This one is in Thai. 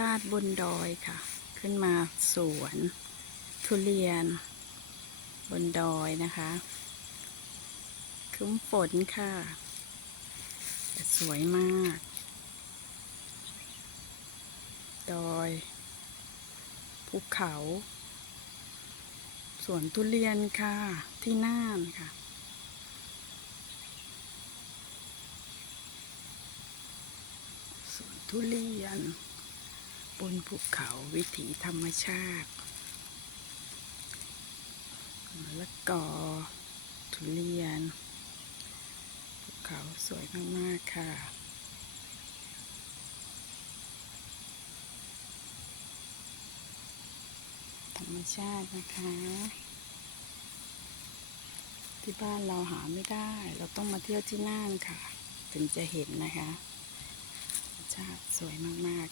ชาติบนดอยค่ะ ขึ้นมาสวน ทุเรียน บนดอยนะคะครึ้มฝนค่ะแต่สวยมาก ดอยภูเขา สวนทุเรียนค่ะที่น่านค่ะสวนทุเรียน บนภูเขาวิถีธรรมชาติมะละกอ ทุเรียน ภูเขาสวยมาก ๆ ค่ะ ธรรมชาตินะคะ ที่บ้านเราหาไม่ได้ เราต้องมาเที่ยวที่น่านค่ะ ถึงจะเห็นนะคะธรรมชาติสวยมาก ๆ